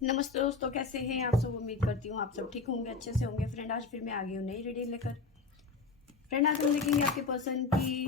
नमस्ते दोस्तों, कैसे हैं आप सब। उम्मीद करती हूँ आप सब ठीक होंगे, अच्छे से होंगे। फ्रेंड, आज फिर मैं आ गई हूँ नई रीडिंग लेकर। फ्रेंड, आज हम देखेंगे आपके पर्सन की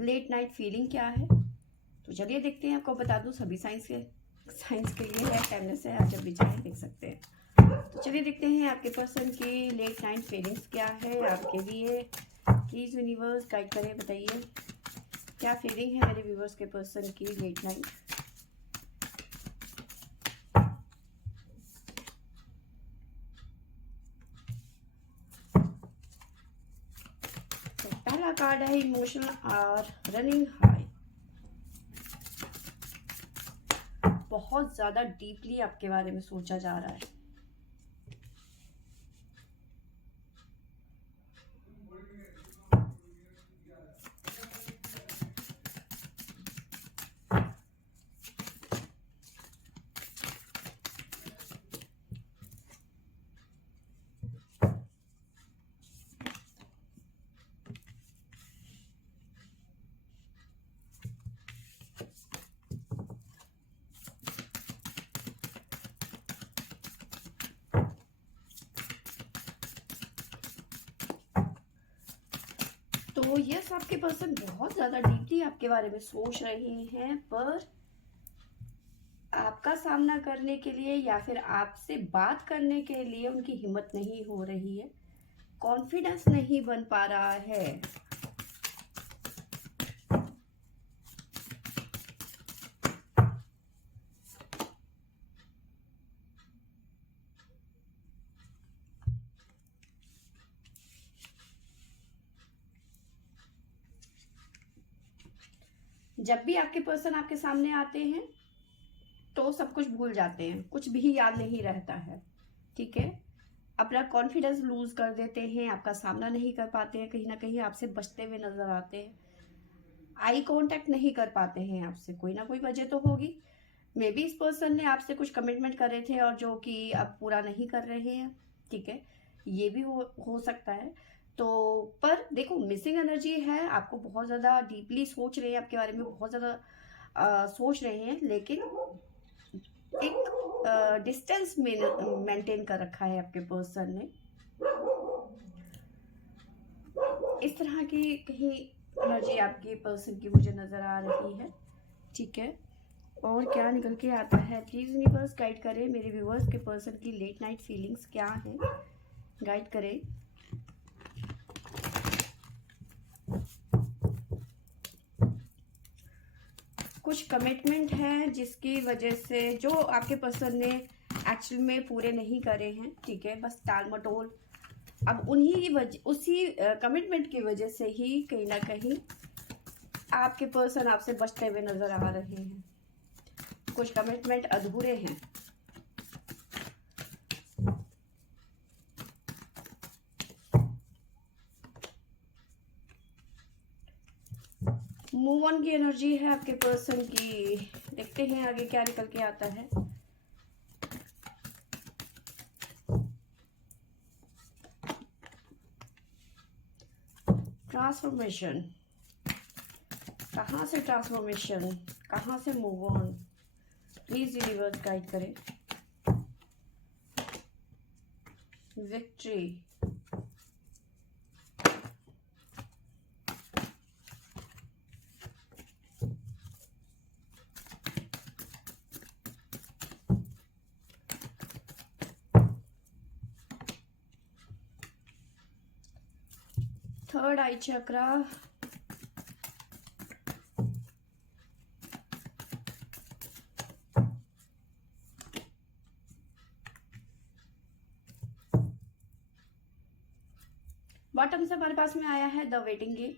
लेट नाइट फीलिंग क्या है। तो चलिए देखते हैं। आपको बता दूँ, सभी साइंस के लिए है, टाइमलेस है, आप जब भी चाहें देख सकते हैं। तो चलिए देखते हैं आपके पर्सन की लेट नाइट फीलिंग्स क्या है आपके लिए। प्लीज़ यूनिवर्स गाइड करें, बताइए क्या फीलिंग है मेरे व्यूवर्स के पर्सन की लेट नाइट। तो पहला कार्ड है इमोशनल और रनिंग हाई। बहुत ज़्यादा डीपली आपके बारे में सोचा जा रहा है। तो यस, आपके पर्सन बहुत ज़्यादा डीपली आपके बारे में सोच रहे हैं, पर आपका सामना करने के लिए या फिर आपसे बात करने के लिए उनकी हिम्मत नहीं हो रही है, कॉन्फिडेंस नहीं बन पा रहा है। जब भी आपके पर्सन आपके सामने आते हैं तो सब कुछ भूल जाते हैं, कुछ भी याद नहीं रहता है। ठीक है, अपना कॉन्फिडेंस लूज कर देते हैं, आपका सामना नहीं कर पाते हैं, कहीं ना कहीं आपसे बचते हुए नजर आते हैं। आई कांटेक्ट नहीं कर पाते हैं आपसे, कोई ना कोई वजह तो होगी। मे बी इस पर्सन ने आपसे कुछ कमिटमेंट करे थे और जो कि अब पूरा नहीं कर रहे हैं। ठीक है, ये भी हो सकता है। तो पर देखो, मिसिंग एनर्जी है, आपको बहुत ज़्यादा डीपली सोच रहे हैं, आपके बारे में बहुत ज़्यादा सोच रहे हैं, लेकिन एक डिस्टेंस मेंटेन कर रखा है आपके पर्सन ने। इस तरह की कहीं एनर्जी आपके पर्सन की मुझे नज़र आ रही है। ठीक है, और क्या निकल के आता है, प्लीज यूनिवर्स गाइड करें मेरे व्यूअर्स के पर्सन की लेट नाइट फीलिंग्स क्या हैं, गाइड करें। कुछ कमिटमेंट हैं जिसकी वजह से जो आपके पर्सन ने एक्चुअल में पूरे नहीं करे हैं। ठीक है, बस टाल मटोल। अब उन्हीं वजह उसी कमिटमेंट की वजह से ही कहीं ना कहीं आपके पर्सन आपसे बचते हुए नजर आ रहे हैं। कुछ कमिटमेंट अधूरे हैं। मूव ऑन की एनर्जी है आपके पर्सन की। देखते हैं आगे क्या निकल के आता है। ट्रांसफॉर्मेशन, कहाँ से ट्रांसफॉर्मेशन, कहाँ से move on, please universe guide करें। विक्ट्री, थर्ड आई चक्रा, बॉटम से हमारे पास में आया है द वेटिंग गेम।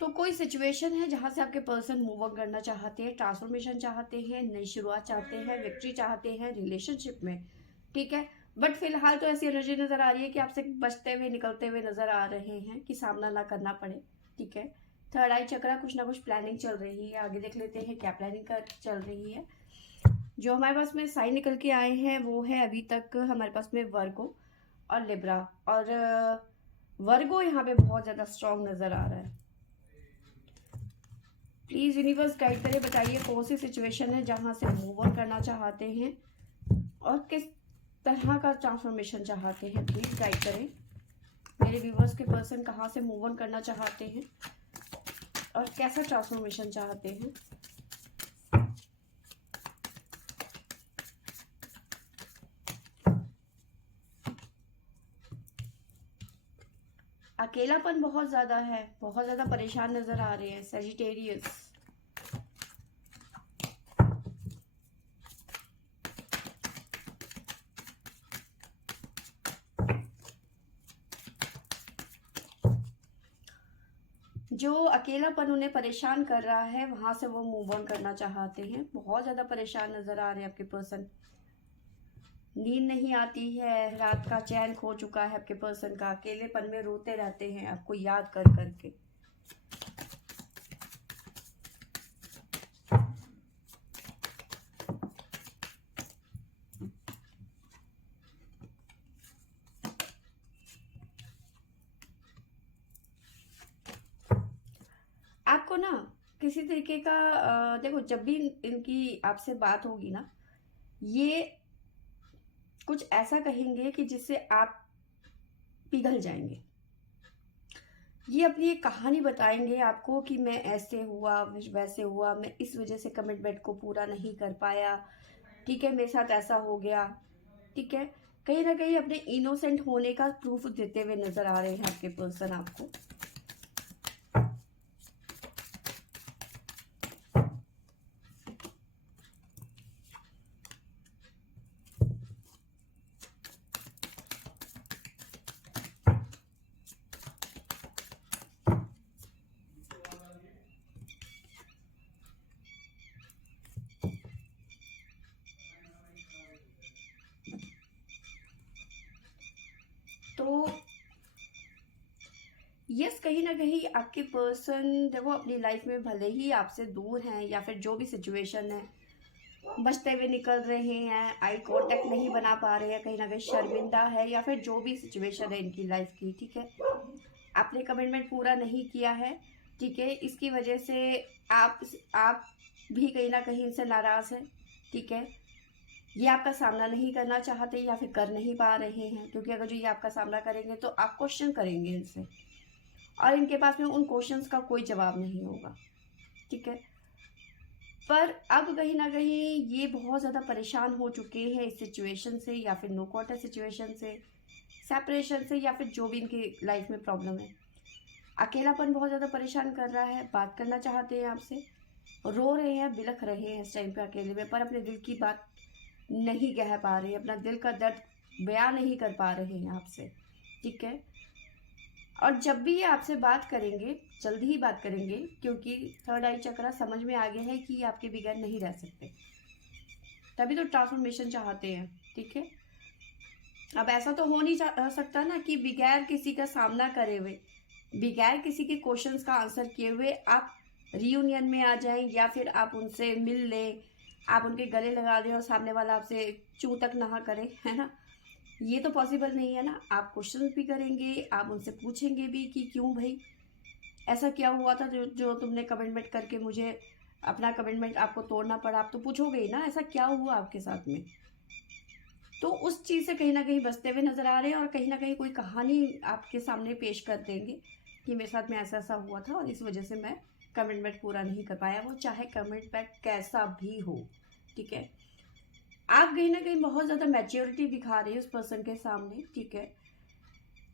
तो कोई सिचुएशन है जहां से आपके पर्सन मूव ऑन करना चाहते हैं, ट्रांसफॉर्मेशन चाहते हैं, नई शुरुआत चाहते हैं, विक्ट्री चाहते हैं रिलेशनशिप में। ठीक है, बट फिलहाल तो ऐसी एनर्जी नजर आ रही है कि आपसे बचते हुए निकलते हुए नजर आ रहे हैं कि सामना ना करना पड़े। ठीक है, थर्ड आई चक्रा, कुछ ना कुछ प्लानिंग चल रही है। आगे देख लेते हैं क्या प्लानिंग कर चल रही है। जो हमारे पास में साइन निकल के आए हैं वो है अभी तक हमारे पास में वर्गो और लिब्रा। और वर्गो यहाँ पे बहुत ज्यादा स्ट्रांग नजर आ रहा है। प्लीज यूनिवर्स गाइड करे, बताइए कौन सी सिचुएशन है जहां से मूव ऑन करना चाहते हैं और किस तरह का ट्रांसफॉर्मेशन चाहते हैं। प्लीज गाइड करें मेरे व्यूवर्स के पर्सन कहाँ से मूव ऑन करना चाहते हैं और कैसा ट्रांसफॉर्मेशन चाहते हैं। अकेलापन बहुत ज्यादा है, बहुत ज्यादा परेशान नजर आ रहे हैं सजिटेरियस। जो अकेलापन उन्हें परेशान कर रहा है वहां से वो मूव ऑन करना चाहते हैं। बहुत ज्यादा परेशान नजर आ रहे हैं आपके पर्सन। नींद नहीं आती है, रात का चैन खो चुका है आपके पर्सन का, अकेलेपन में रोते रहते हैं आपको याद कर करके। आपको ना किसी तरीके का देखो, जब भी इनकी आपसे बात होगी ना, ये कुछ ऐसा कहेंगे कि जिससे आप पिघल जाएंगे। ये अपनी एक कहानी बताएंगे आपको कि मैं ऐसे हुआ वैसे हुआ, मैं इस वजह से कमिटमेंट को पूरा नहीं कर पाया, ठीक है, मेरे साथ ऐसा हो गया, ठीक है। कहीं ना कहीं अपने इनोसेंट होने का प्रूफ देते हुए नजर आ रहे हैं आपके पर्सन आपको। तो यस, कहीं ना कहीं आपके पर्सन देखो अपनी लाइफ में भले ही आपसे दूर हैं या फिर जो भी सिचुएशन है, बचते हुए निकल रहे हैं, आई कांटेक्ट नहीं बना पा रहे हैं, कहीं ना कहीं शर्मिंदा है या फिर जो भी सिचुएशन है इनकी लाइफ की, ठीक है। आपने कमिटमेंट पूरा नहीं किया है, ठीक है, इसकी वजह से आप भी कहीं ना कहीं इनसे नाराज हैं, ठीक है। ये आपका सामना नहीं करना चाहते या फिर कर नहीं पा रहे हैं, क्योंकि अगर जो ये आपका सामना करेंगे तो आप क्वेश्चन करेंगे इनसे और इनके पास में उन क्वेश्चंस का कोई जवाब नहीं होगा, ठीक है। पर अब कहीं ना कहीं ये बहुत ज़्यादा परेशान हो चुके हैं इस सिचुएशन से या फिर नो कॉन्टेक्ट सिचुएशन से, सेपरेशन से, या फिर जो भी इनकी लाइफ में प्रॉब्लम है। अकेलापन बहुत ज़्यादा परेशान कर रहा है, बात करना चाहते हैं आपसे, रो रहे हैं, बिलख रहे हैं इस टाइम पे अकेले में, पर अपने दिल की बात नहीं कह पा रहे, अपना दिल का दर्द बयां नहीं कर पा रहे हैं आपसे, ठीक है। और जब भी ये आपसे बात करेंगे, जल्दी ही बात करेंगे, क्योंकि थर्ड आई चक्रा समझ में आ गया है कि ये आपके बगैर नहीं रह सकते, तभी तो ट्रांसफॉर्मेशन चाहते हैं, ठीक है। अब ऐसा तो हो नहीं सकता ना कि बगैर किसी का सामना करे हुए, बगैर किसी के क्वेश्चंस का आंसर किए हुए आप रियूनियन में आ जाएं या फिर आप उनसे मिल लें, आप उनके गले लगा दें और सामने वाला आपसे चू तक ना करे, है ना। ये तो पॉसिबल नहीं है ना। आप क्वेश्चन भी करेंगे, आप उनसे पूछेंगे भी कि क्यों भाई ऐसा क्या हुआ था जो तुमने कमिटमेंट करके मुझे अपना कमिटमेंट आपको तोड़ना पड़ा। आप तो पूछोगे ही ना ऐसा क्या हुआ आपके साथ में। तो उस चीज़ से कहीं ना कहीं बचते हुए नजर आ रहे हैं और कहीं ना कहीं कोई कहानी आपके सामने पेश कर देंगे कि मेरे साथ में ऐसा ऐसा हुआ था और इस वजह से मैं कमिटमेंट पूरा नहीं कर पाया, वो चाहे कमिटमेंट कैसा भी हो, ठीक है। आप कहीं ना कहीं बहुत ज़्यादा मैच्योरिटी दिखा रहे हो उस पर्सन के सामने, ठीक है।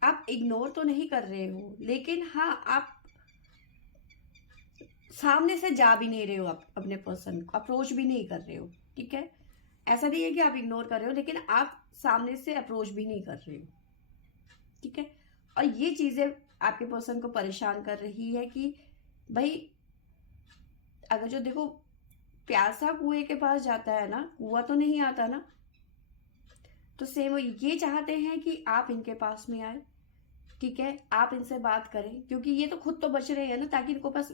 आप इग्नोर तो नहीं कर रहे हो, लेकिन हाँ आप सामने से जा भी नहीं रहे हो, आप अपने पर्सन को अप्रोच भी नहीं कर रहे हो, ठीक है। ऐसा नहीं है कि आप इग्नोर कर रहे हो, लेकिन आप सामने से अप्रोच भी नहीं कर रहे हो, ठीक है। और ये चीज़ें आपके पर्सन को परेशान कर रही है कि भाई अगर जो देखो प्यासा कुएं के पास जाता है ना, कुआं तो नहीं आता ना। तो सेम वो ये चाहते हैं कि आप इनके पास में आए, ठीक है, आप इनसे बात करें, क्योंकि ये तो खुद तो बच रहे हैं ना, ताकि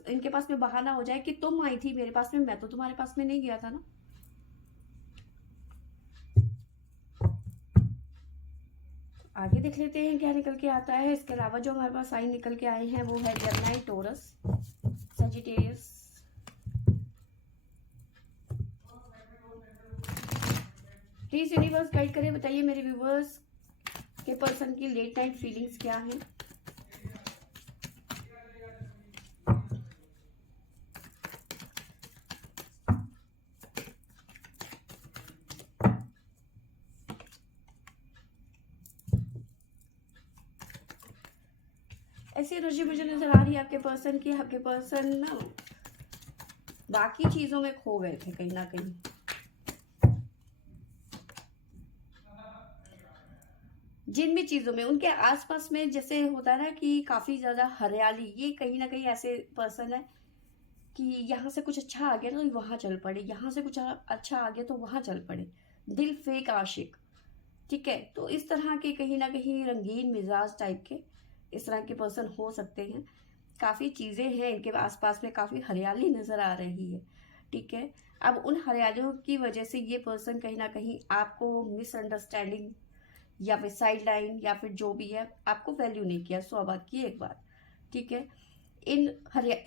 इनके पास में बहाना हो जाए कि तुम आई थी मेरे पास में, मैं तो तुम्हारे पास में नहीं गया था ना। आगे देख लेते हैं क्या निकल के आता है। इसके अलावा जो हमारे पास साइन निकल के आए हैं वो है Gemini, taurus, Sagittarius, please universe guide करें, बताइए मेरे व्यूवर्स के पर्सन की लेट नाइट फीलिंग्स क्या हैं। ऐसी एनर्जी मुझे नजर आ रही है आपके पर्सन की। आपके पर्सन ना बाकी चीजों में खो गए थे कहीं ना कहीं। जिन भी चीजों में उनके आसपास में जैसे होता है ना कि काफी ज्यादा हरियाली, ये कहीं ना कहीं ऐसे पर्सन है कि यहाँ से कुछ अच्छा आ गया तो वहां चल पड़े, यहाँ से कुछ अच्छा आ गया तो वहां चल पड़े। दिल फेक आशिक, ठीक है। तो इस तरह के कहीं ना कहीं रंगीन मिजाज टाइप के इस तरह के पर्सन हो सकते हैं। काफ़ी चीज़ें हैं इनके आसपास में, काफ़ी हरियाली नज़र आ रही है, ठीक है। अब उन हरियालियों की वजह से ये पर्सन कहीं ना कहीं आपको मिसअंडरस्टैंडिंग या फिर साइड लाइन या फिर जो भी है आपको वैल्यू नहीं किया, सौ बात की एक बात, ठीक है।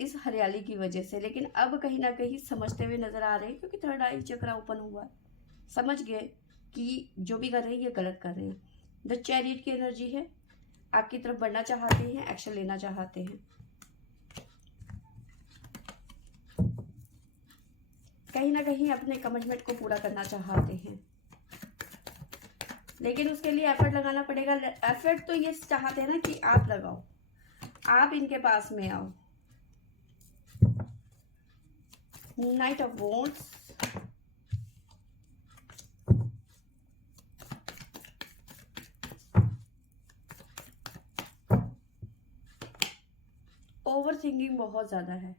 इस हरियाली की वजह से, लेकिन अब कहीं ना कहीं समझते हुए नजर आ रहे हैं क्योंकि थर्ड आई चक्र ओपन हुआ है। समझ गए कि जो भी कर रहे हैं ये गलत कर रहे हैं। द चैरियट की एनर्जी है, आपकी तरफ बढ़ना चाहते हैं, एक्शन लेना चाहते हैं, कहीं ना कहीं अपने कमिटमेंट को पूरा करना चाहते हैं, लेकिन उसके लिए एफर्ट लगाना पड़ेगा। एफर्ट तो ये चाहते हैं ना कि आप लगाओ, आप इनके पास में आओ। Night of wands, over thinking बहुत ज्यादा है।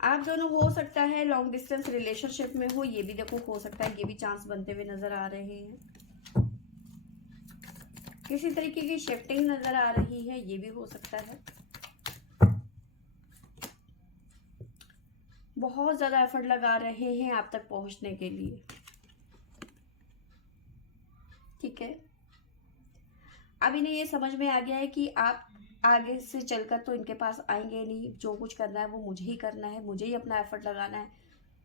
आप दोनों हो सकता है लॉन्ग डिस्टेंस रिलेशनशिप में हो, ये भी देखो हो सकता है, ये भी चांस बनते हुए नजर आ रहे हैं। किसी तरीके की शिफ्टिंग नजर आ रही है, ये भी हो सकता है। बहुत ज्यादा एफर्ट लगा रहे हैं आप तक पहुंचने के लिए, ठीक है। अब इन्हें ये समझ में आ गया है कि आप आगे से चलकर तो इनके पास आएंगे नहीं, जो कुछ करना है वो मुझे ही करना है, मुझे ही अपना एफर्ट लगाना है,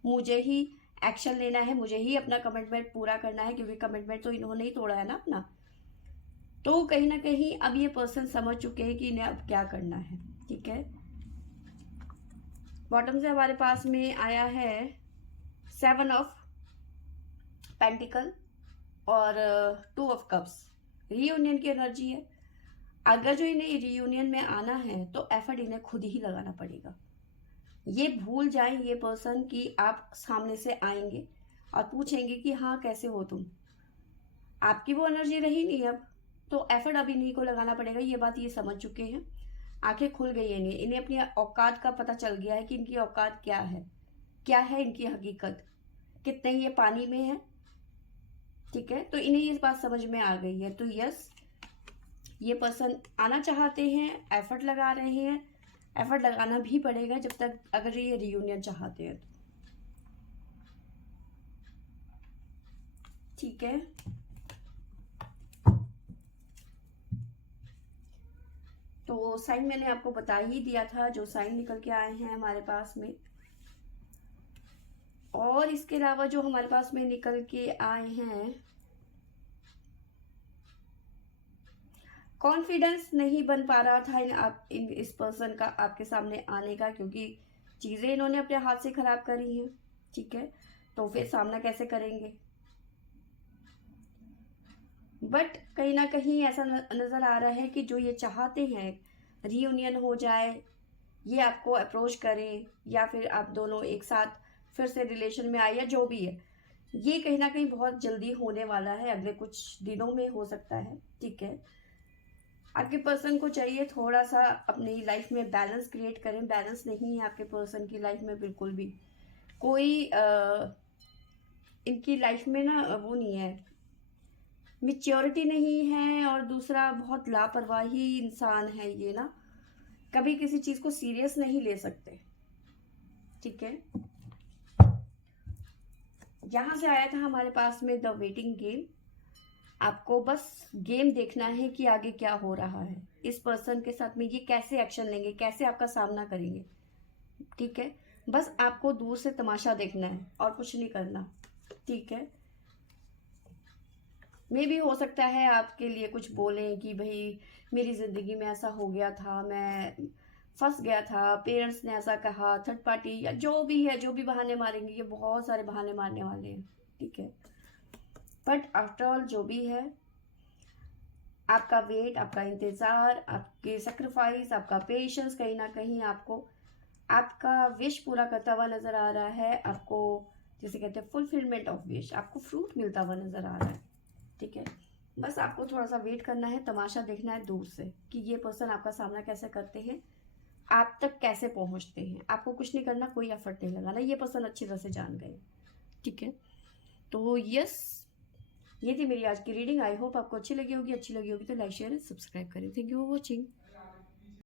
मुझे ही एक्शन लेना है, मुझे ही अपना कमिटमेंट पूरा करना है, क्योंकि कमिटमेंट तो इन्होंने ही तोड़ा है ना अपना। तो कहीं ना कहीं अब ये पर्सन समझ चुके हैं कि इन्हें अब क्या करना है, ठीक है। बॉटम से हमारे पास में आया है 7 ऑफ पेंटिकल और 2 ऑफ कप्स। रीयूनियन की एनर्जी है। अगर जो इन्हें रीयूनियन में आना है तो एफर्ट इन्हें खुद ही लगाना पड़ेगा। ये भूल जाए ये पर्सन कि आप सामने से आएंगे और पूछेंगे कि हाँ कैसे हो तुम, आपकी वो एनर्जी रही नहीं अब, तो एफर्ट अब इन्हीं को लगाना पड़ेगा। ये बात ये समझ चुके हैं, आंखें खुल गई है इन्हें, इन्हें अपनी औकात का पता चल गया है कि इनकी औकात क्या है इनकी हकीकत, कितने ये पानी में है, ठीक है। तो इन्हें ये बात समझ में आ गई है। तो यस, ये पर्सन आना चाहते हैं, एफर्ट लगा रहे हैं, एफर्ट लगाना भी पड़ेगा जब तक अगर ये रियूनियन चाहते हैं ठीक है। तो साइन मैंने आपको बता ही दिया था, जो साइन निकल के आए हैं हमारे पास में। और इसके अलावा जो हमारे पास में निकल के आए हैं, कॉन्फिडेंस नहीं बन पा रहा था इस पर्सन का आपके सामने आने का, क्योंकि चीजें इन्होंने अपने हाथ से खराब करी हैं, ठीक है। तो फिर सामना कैसे करेंगे। बट कहीं ना कहीं ऐसा नजर आ रहा है कि जो ये चाहते हैं रीयूनियन हो जाए, ये आपको अप्रोच करें या फिर आप दोनों एक साथ फिर से रिलेशन में आए या जो भी है, ये कहीं ना कहीं बहुत जल्दी होने वाला है, अगले कुछ दिनों में हो सकता है, ठीक है। आपके पर्सन को चाहिए थोड़ा सा अपनी लाइफ में बैलेंस क्रिएट करें। बैलेंस नहीं है आपके पर्सन की लाइफ में बिल्कुल भी, कोई इनकी लाइफ में ना वो नहीं है, मिच्योरिटी नहीं है, और दूसरा बहुत लापरवाही इंसान है ये ना, कभी किसी चीज को सीरियस नहीं ले सकते, ठीक है। यहां से आया था हमारे पास में द वेटिंग गेम। आपको बस गेम देखना है कि आगे क्या हो रहा है, इस पर्सन के साथ में ये कैसे एक्शन लेंगे, कैसे आपका सामना करेंगे, ठीक है। बस आपको दूर से तमाशा देखना है और कुछ नहीं करना, ठीक है। मे भी हो सकता है आपके लिए कुछ बोलें कि भाई मेरी ज़िंदगी में ऐसा हो गया था, मैं फंस गया था, पेरेंट्स ने ऐसा कहा, थर्ड पार्टी, या जो भी है, जो भी बहाने मारेंगे, ये बहुत सारे बहाने मारने वाले हैं, ठीक है। बट आफ्टर ऑल जो भी है, आपका वेट, आपका इंतज़ार, आपके सेक्रीफाइस, आपका पेशेंस कहीं ना कहीं आपको आपका विश पूरा करता हुआ नज़र आ रहा है। आपको जैसे कहते हैं फुलफिलमेंट ऑफ विश, आपको फ्रूट मिलता हुआ नज़र आ रहा है, ठीक है। बस आपको थोड़ा सा वेट करना है, तमाशा देखना है दूर से कि ये पर्सन आपका सामना कैसे करते हैं, आप तक कैसे पहुंचते हैं। आपको कुछ नहीं करना, कोई एफर्ट नहीं लगाना, ये पर्सन अच्छी तरह से जान गए, ठीक है। तो यस, ये थी मेरी आज की रीडिंग। आई होप आपको अच्छी लगी होगी। अच्छी लगी होगी तो लाइक शेयर सब्सक्राइब करें। Thank you for watching.